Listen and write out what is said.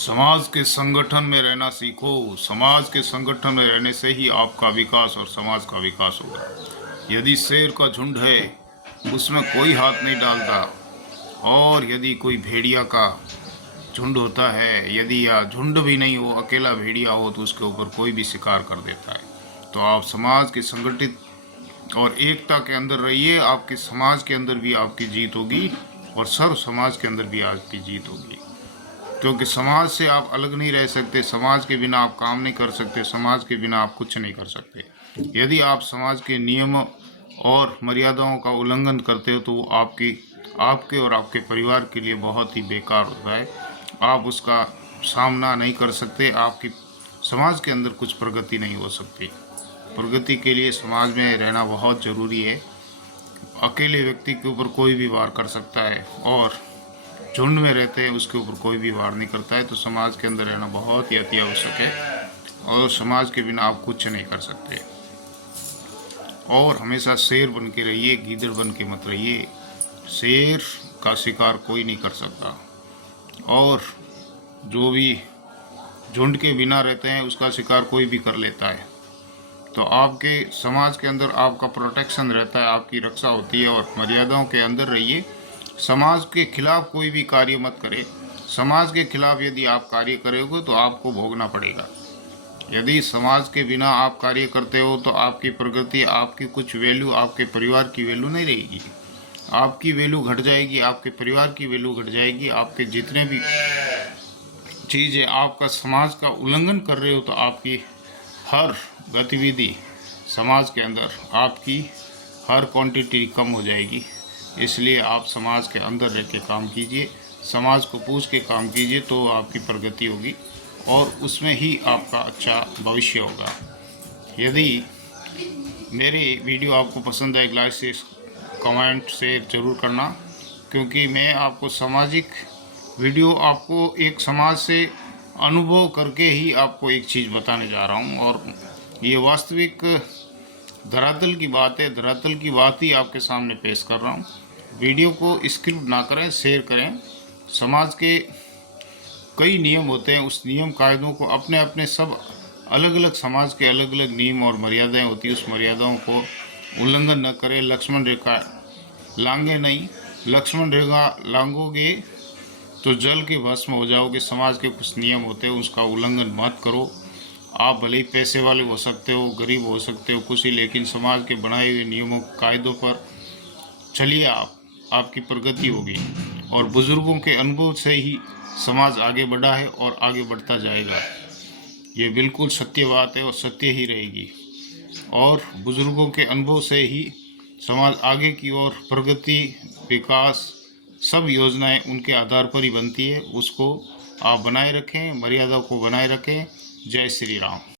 समाज के संगठन में रहना सीखो। समाज के संगठन में रहने से ही आपका विकास और समाज का विकास होगा। यदि शेर का झुंड है, उसमें कोई हाथ नहीं डालता, और यदि कोई भेड़िया का झुंड होता है, यदि या झुंड भी नहीं हो, अकेला भेड़िया हो, तो उसके ऊपर कोई भी शिकार कर देता है। तो आप समाज के संगठित और एकता के अंदर रहिए। आपके समाज के अंदर भी आपकी जीत होगी और सर्व समाज के अंदर भी आपकी जीत होगी, क्योंकि समाज से आप अलग नहीं रह सकते। समाज के बिना आप काम नहीं कर सकते, समाज के बिना आप कुछ नहीं कर सकते। यदि आप समाज के नियम और मर्यादाओं का उल्लंघन करते हो तो वो आपके और आपके परिवार के लिए बहुत ही बेकार होता है। आप उसका सामना नहीं कर सकते, आपकी समाज के अंदर कुछ प्रगति नहीं हो सकती। प्रगति के लिए समाज में रहना बहुत ज़रूरी है। अकेले व्यक्ति के ऊपर कोई भी वार कर सकता है, और झुंड में रहते हैं उसके ऊपर कोई भी वार नहीं करता है। तो समाज के अंदर रहना बहुत ही अति आवश्यक है, और समाज के बिना आप कुछ नहीं कर सकते। और हमेशा शेर बन के रहिए, गीदड़ बन के मत रहिए। शेर का शिकार कोई नहीं कर सकता, और जो भी झुंड के बिना रहते हैं उसका शिकार कोई भी कर लेता है। तो आपके समाज के अंदर आपका प्रोटेक्शन रहता है, आपकी रक्षा होती है, और मर्यादाओं के अंदर रहिए। समाज के खिलाफ कोई भी कार्य मत करें। समाज के खिलाफ यदि आप कार्य करोगे तो आपको भोगना पड़ेगा। यदि समाज के बिना आप कार्य करते हो तो आपकी प्रगति, आपकी कुछ वैल्यू, आपके परिवार की वैल्यू नहीं रहेगी। आपकी वैल्यू घट जाएगी, आपके परिवार की वैल्यू घट जाएगी। आपके जितने भी चीज़ें आपका समाज का उल्लंघन कर रहे हो तो आपकी हर गतिविधि समाज के अंदर, आपकी हर क्वांटिटी कम हो जाएगी। इसलिए आप समाज के अंदर रह के काम कीजिए, समाज को पूछ के काम कीजिए, तो आपकी प्रगति होगी और उसमें ही आपका अच्छा भविष्य होगा। यदि मेरी वीडियो आपको पसंद आए, लाइक से कमेंट शेयर जरूर करना, क्योंकि मैं आपको सामाजिक वीडियो, आपको एक समाज से अनुभव करके ही आपको एक चीज़ बताने जा रहा हूँ, और ये वास्तविक धरातल की बात है, धरातल की बात ही आपके सामने पेश कर रहा हूँ। वीडियो को स्क्रिप्ट ना करें, शेयर करें। समाज के कई नियम होते हैं, उस नियम कायदों को अपने अपने सब अलग अलग समाज के अलग अलग नियम और मर्यादाएं होती है, उस मर्यादाओं को उल्लंघन न करें। लक्ष्मण रेखा लांगे नहीं, लक्ष्मण रेखा लांघोगे तो जल के भस्म हो जाओगे। समाज के कुछ नियम होते हैं, उसका उल्लंघन मत करो। आप भले ही पैसे वाले हो सकते हो, गरीब हो सकते हो, कुछ ही, लेकिन समाज के बनाए हुए नियमों कायदों पर चलिए। आपकी प्रगति होगी, और बुजुर्गों के अनुभव से ही समाज आगे बढ़ा है और आगे बढ़ता जाएगा। ये बिल्कुल सत्य बात है और सत्य ही रहेगी। और बुजुर्गों के अनुभव से ही समाज आगे की ओर प्रगति, विकास, सब योजनाएं उनके आधार पर ही बनती है। उसको आप बनाए रखें, मर्यादा को बनाए रखें। जय श्री राम।